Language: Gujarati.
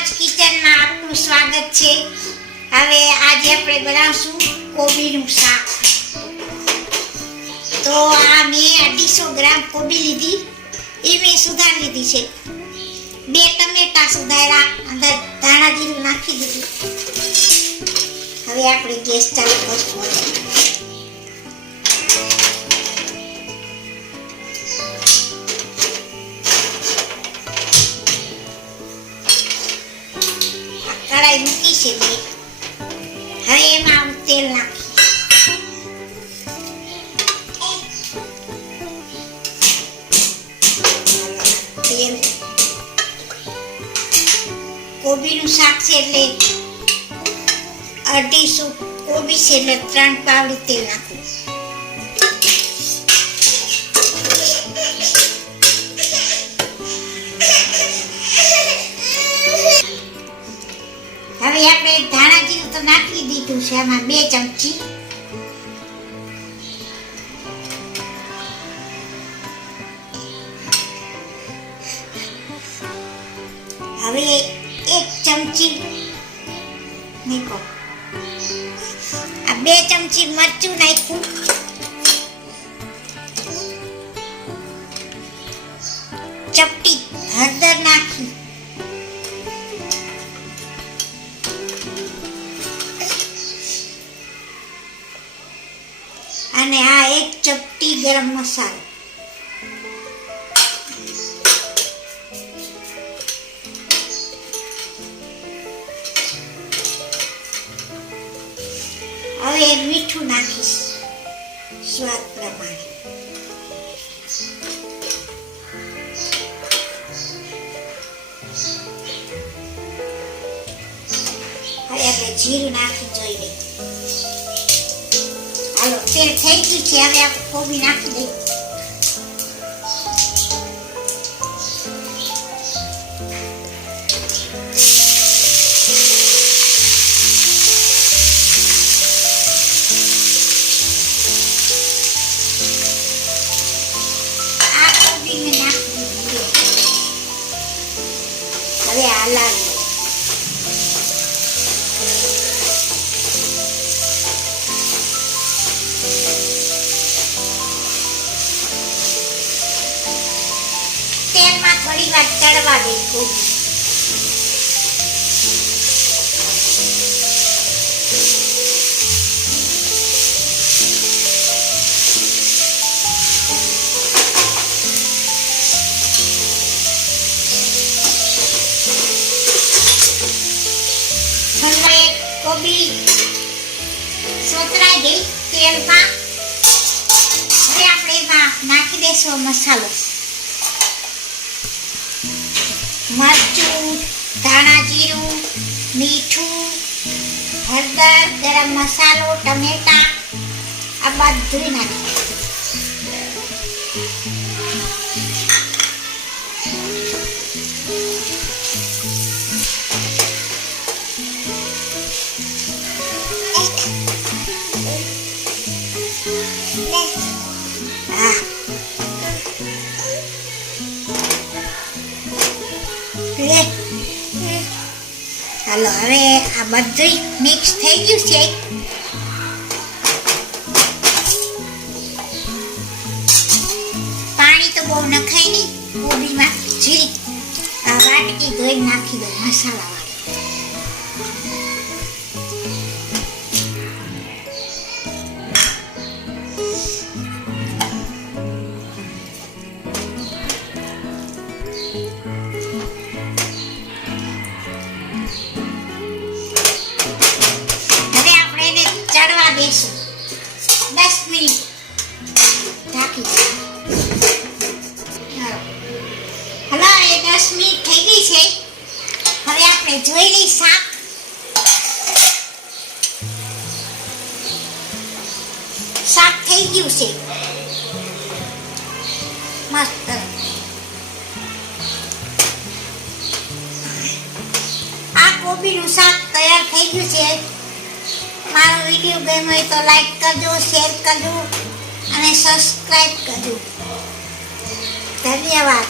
રાજ કિચનમાં આપનું સ્વાગત છે। હવે આજે આપણે બનાવશું કોબીનું શાક। તો આ મેં 250 ગ્રામ કોબી લીધી, એ મેં સુધારી લીધી છે। 2 ટમેટા સુધાર્યા, અંદર ધાણા જીરું નાખી દીધું। હવે આપણે ગેસ ચાલુ કરશું। કઢાઈ મૂકી છે મેં। હવે એમાં તેલ નાખી, તેલ કોબીનું શાક છે એટલે 250 કોબી છે એટલે 3 પાવડી તેલ નાખું। હવે આપણે ધાણા જીરું તો નાખી દીધું છે, આમાં 2 ચમચી હવે 1 ચમચી નાખો, આ 2 ચમચી મરચું નાખ્યું, ચપટી હળદર નાખી, અને આ 1 ચપટી ગરમ મસાલો, હવે મીઠું નાખીશ સ્વાદ પ્રમાણે, હવે આપણે જીરું નાખી જોઈ લઈએ। હાલો, તેલ થઈ ગયું છે, હવે આપણે કોબી નાખી દઈએ। આ કોબી મેં નાખી દીધી, હવે હલાવી તેલમાં થોડી વાર તળવા દે કોબી। હવે કોબી સોતરાઈ ગઈ તેલમાં, હવે આપણે એમાં નાખી દઈશું મસાલો, મરચું, ધાણા જીરું, મીઠું, હળદર, ગરમ મસાલો, ટમેટા, આ બધું નાખીએ। હાલો, હવે આ બધું મિક્સ થઈ ગયું છે। પાણી તો બહુ નખાય નહીં કોબીમાં, જીરી આ વાટકી ધોઈ નાખી દો મસાલા વાળી। ચડવા દેશું 10 મિનિટ ઢાંકી। હલો, એ 10 મિનિટ થઈ ગઈ છે, હવે આપણે જોઈ લઈ શાક। શાક થઈ ગયું છે મસ્ત। આ કોબીનું શાક તૈયાર થઈ ગયું છે। મારો વિડીયો ગમ્યો હોય તો લાઈક કરજો, શેર કરજો અને સબસ્ક્રાઇબ કરજો। ધન્યવાદ।